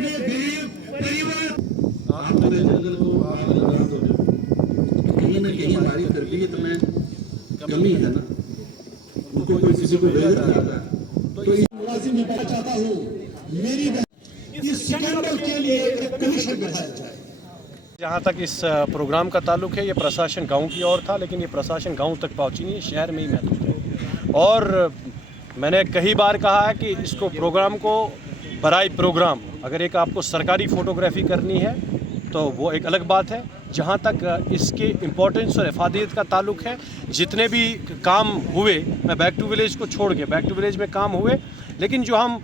अपने गरीब परिवार जंगल को आग लगा दो, कहीं ना कहीं हमारी तरबियत में कमी है ना, उनको कोई किसी को भेज रहा था तो मुलाजिम में पाना चाहता हूँ, मेरी इस स्कैंडल के लिए एक कमीशन बनाया जाए। जहाँ तक इस प्रोग्राम का ताल्लुक है, ये प्रशासन गांव की ओर था, लेकिन ये प्रशासन गांव तक पहुँची नहीं है, शहर में ही महदूद है। और मैंने कई बार कहा है कि इसको प्रोग्राम को बराई प्रोग्राम, अगर एक आपको सरकारी फ़ोटोग्राफी करनी है तो वो एक अलग बात है। जहाँ तक इसके इम्पोर्टेंस और अफादियत का ताल्लुक है, जितने भी काम हुए, मैं बैक टू विलेज को छोड़ के, बैक टू विलेज में काम हुए, लेकिन जो हम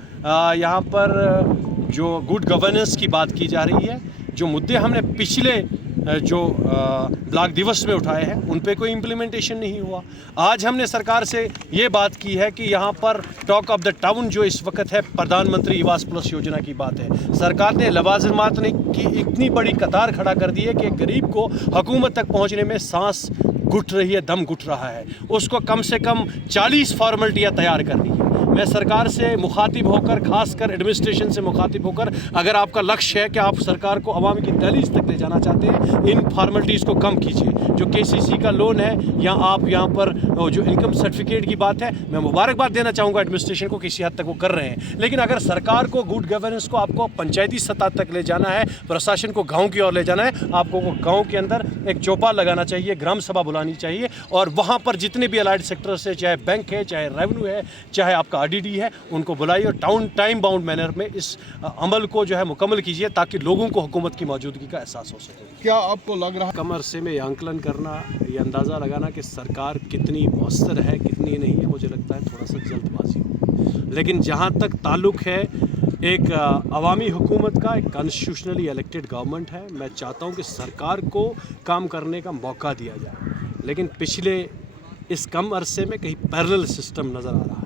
यहाँ पर जो गुड गवर्नेंस की बात की जा रही है, जो मुद्दे हमने पिछले जो ब्लॉक दिवस में उठाए हैं, उन पे कोई इम्प्लीमेंटेशन नहीं हुआ। आज हमने सरकार से ये बात की है कि यहाँ पर टॉक ऑफ द टाउन जो इस वक्त है, प्रधानमंत्री आवास प्लस योजना की बात है। सरकार ने लवाजमात ने की इतनी बड़ी कतार खड़ा कर दी है कि गरीब को हुकूमत तक पहुँचने में सांस घुट रही है, दम घुट रहा है। उसको कम से कम 40 फॉर्मेलिटियाँ तैयार करनी है। मैं सरकार से मुखातिब होकर, खासकर एडमिनिस्ट्रेशन से मुखातिब होकर, अगर आपका लक्ष्य है कि आप सरकार को आवाम की दहलीज तक ले जाना चाहते हैं, इन फॉर्मेलिटीज़ को कम कीजिए। जो KCC का लोन है या आप यहाँ पर जो इनकम सर्टिफिकेट की बात है, मैं मुबारकबाद देना चाहूँगा एडमिनिस्ट्रेशन को, किसी हद तक वो कर रहे हैं। लेकिन अगर सरकार को गुड गवर्नेंस को आपको पंचायती सतह तक ले जाना है, प्रशासन को गाँव की ओर ले जाना है, आपको गाँव के अंदर एक चौपाल लगाना चाहिए, ग्राम सभा बुलानी चाहिए, और वहाँ पर जितने भी अलाइड सेक्टर से, चाहे बैंक है, चाहे रेवेन्यू है, चाहे आपका RDD है, उनको बुलाइए और टाइम बाउंड मैनर में इस अमल को जो है मुकम्मल कीजिए, ताकि लोगों को हुकूमत की मौजूदगी का एहसास हो सके। क्या आपको लग रहा है कम अरसे में आंकलन करना, ये अंदाज़ा लगाना कि सरकार कितनी मौसर है, कितनी नहीं है, मुझे लगता है थोड़ा सा जल्दबाजी हो। लेकिन जहाँ तक ताल्लुक़ है एक अवामी हुकूमत का, एक कॉन्स्टिट्यूशनली इलेक्टेड गवर्नमेंट है, मैं चाहता हूँ कि सरकार को काम करने का मौका दिया जाए। लेकिन पिछले इस कम अरसे में कहीं पैरेलल सिस्टम नज़र आ रहा है,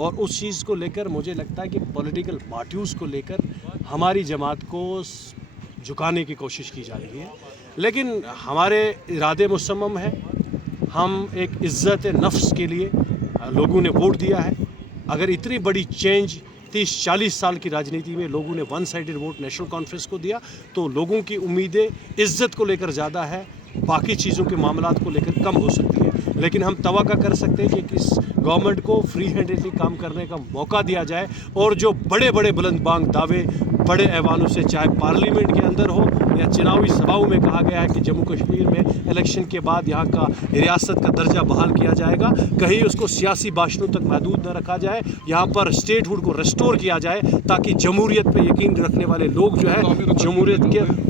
और उस चीज़ को लेकर मुझे लगता है कि पॉलिटिकल पार्टीज़ को लेकर हमारी जमात को झुकाने की कोशिश की जा रही है। लेकिन हमारे इरादे मुसम्मम हैं। हम एक इज़्ज़त नफ्स के लिए लोगों ने वोट दिया है। अगर इतनी बड़ी चेंज 30-40 साल की राजनीति में लोगों ने one sided vote national conference को दिया, तो लोगों की उम्मीदें इज़्ज़त को लेकर ज़्यादा है, बाकी चीज़ों के मामलात को लेकर कम हो सकती है। लेकिन हम तवक्का कर सकते हैं कि इस गवर्नमेंट को फ्री हैंडेडली काम करने का मौका दिया जाए, और जो बड़े बड़े बुलंद बांग दावे बड़े ऐवानों से, चाहे पार्लियामेंट के अंदर हो या चुनावी सभाओं में कहा गया है कि जम्मू कश्मीर में इलेक्शन के बाद यहाँ का रियासत का दर्जा बहाल किया जाएगा, कहीं उसको सियासी भाषणों तक महदूद न रखा जाए, यहाँ पर स्टेटहुड को रेस्टोर किया जाए, ताकि जमहूरियत पे यकीन रखने वाले लोग जो है,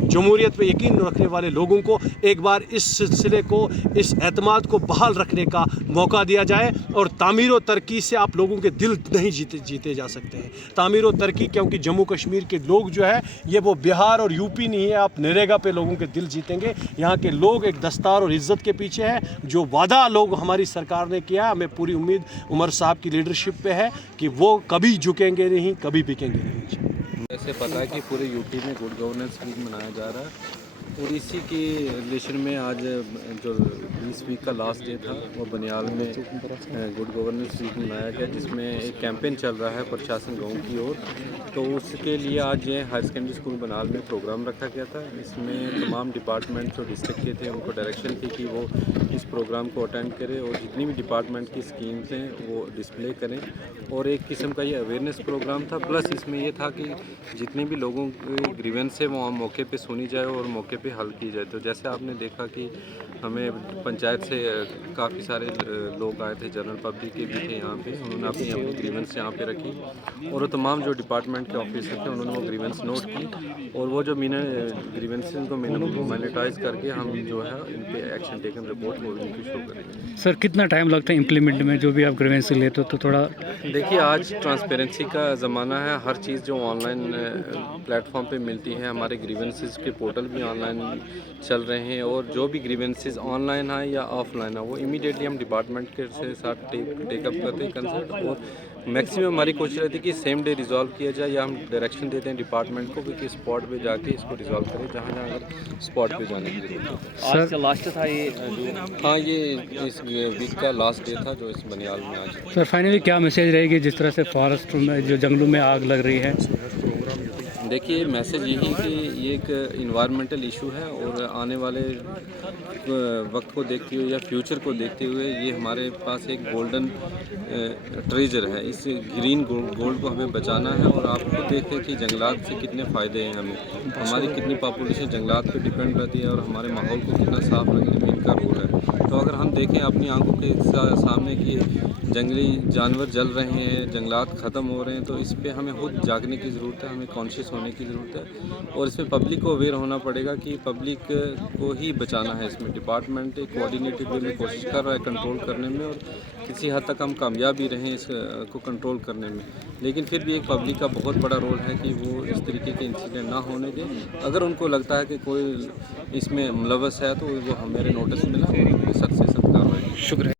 जमहूरियत पे यकीन रखने वाले लोगों को एक बार इस सिलसिले को, इस एतमाद को बहाल रखने का मौका दिया जाए। और तामीर और तरक्की से आप लोगों के दिल नहीं जीते जा सकते हैं। तामीर और तरक्की, क्योंकि जम्मू कश्मीर के लोग जो है, ये वो बिहार और यूपी नहीं है, आप नरेगा पे लोगों के दिल जीतेंगे। यहाँ के लोग एक दस्तार और इज़्ज़त के पीछे हैं। जो वादा लोग हमारी सरकार ने किया, हमें पूरी उम्मीद उमर साहब की लीडरशिप पे है कि वो कभी झुकेंगे नहीं, कभी बिकेंगे नहीं। ऐसे पता है कि पूरे यूपी में गुड गवर्नेंस वीक मनाया जा रहा है, और इसी के रिलेशन में आज जो इस वीक का लास्ट डे था, वो बनियाल में गुड गवर्नेंस वीक मनाया गया, जिसमें एक कैंपेन चल रहा है प्रशासन गांव की ओर। तो उसके लिए आज ये हायर सेकेंडरी स्कूल बनियाल में प्रोग्राम रखा गया था। इसमें तमाम डिपार्टमेंट जो डिस्ट्रिक्ट के थे, उनको डायरेक्शन थी कि वो इस प्रोग्राम को अटेंड करें और जितनी भी डिपार्टमेंट की स्कीम्स हैं वो डिस्प्ले करें, और एक किस्म का ये अवेयरनेस प्रोग्राम था। प्लस इसमें ये था कि जितने भी लोगों की ग्रीवेंस है वो मौके पे सुनी जाए और मौके पे हल की जाए। तो जैसे आपने देखा कि हमें पंचायत से काफ़ी सारे लोग आए थे, जनरल पब्लिक के भी थे यहाँ पे, उन्होंने अपनी ग्रीवेंस यहाँ पे रखी, और वो तमाम जो डिपार्टमेंट के ऑफिसर थे उन्होंने वो ग्रीवेंस नोट की, और वो जो ग्रीवेंस को मैनिटाइज करके हम जो है इन पे एक्शन टेकन रिपोर्ट वो उनकी शो करेंगे। सर कितना टाइम लगता है इम्प्लीमेंट में, जो भी आप ग्रीवेंस लेते हो? तो थोड़ा देखिए, आज ट्रांसपेरेंसी का ज़माना है, हर चीज़ जो ऑनलाइन प्लेटफॉर्म पे मिलती है, हमारे ग्रीवेंसेस के पोर्टल भी ऑनलाइन चल रहे हैं, और जो भी ग्रीवेंसेस ऑनलाइन है या ऑफलाइन है वो इमीडिएटली हम डिपार्टमेंट के साथ टेकअप करते हैं कंसल्ट, और मैक्सिमम हमारी कोशिश रहती है कि सेम डे रिजॉल्व किया जाए, या हम डायरेक्शन देते हैं डिपार्टमेंट को कि स्पॉट पे जाके इसको रिजॉल्व करें जहाँ जहाँ अगर स्पॉट पे जाने की जरूरत है। आज लास्ट था ये हाँ, ये इस वीक का लास्ट डे था जो इस बनियाल में आज। सर फाइनली क्या मैसेज रहेगी, जिस तरह से फॉरेस्ट में, जो जंगलों में आग लग रही है? देखिए मैसेज यही है कि ये एक इन्वायरमेंटल इशू है और आने वाले वक्त को देखते हुए या फ्यूचर को देखते हुए ये हमारे पास एक गोल्डन ट्रेजर है। इस ग्रीन गोल्ड को हमें बचाना है और आप खुद देखें कि जंगलात से कितने फ़ायदे हैं हमें, हमारी कितनी पॉपुलेशन जंगलात पे डिपेंड रहती है और हमारे माहौल को कितना साफ रखने में इनका रोल है। तो अगर हम देखें अपनी आंखों के सामने कि जंगली जानवर जल रहे हैं, जंगलात ख़त्म हो रहे हैं, तो इस पे हमें खुद जागने की ज़रूरत है, हमें कॉन्शियस होने की ज़रूरत है और इसमें पब्लिक को अवेयर होना पड़ेगा कि पब्लिक को ही बचाना है। इसमें डिपार्टमेंट एक कोऑर्डिनेटेड वे में कोशिश कर रहा है कंट्रोल करने में और किसी हद तक हम कामयाब भी रहे इसको कंट्रोल करने में, लेकिन फिर भी एक पब्लिक का बहुत बड़ा रोल है कि वो इस तरीके के इंसिडेंट ना होने दें। अगर उनको लगता है कि कोई इसमें मुलव्वस है तो वो हमारे नोटिस मिला और सख्त से सख्त कार्रवाई। शुक्रिया।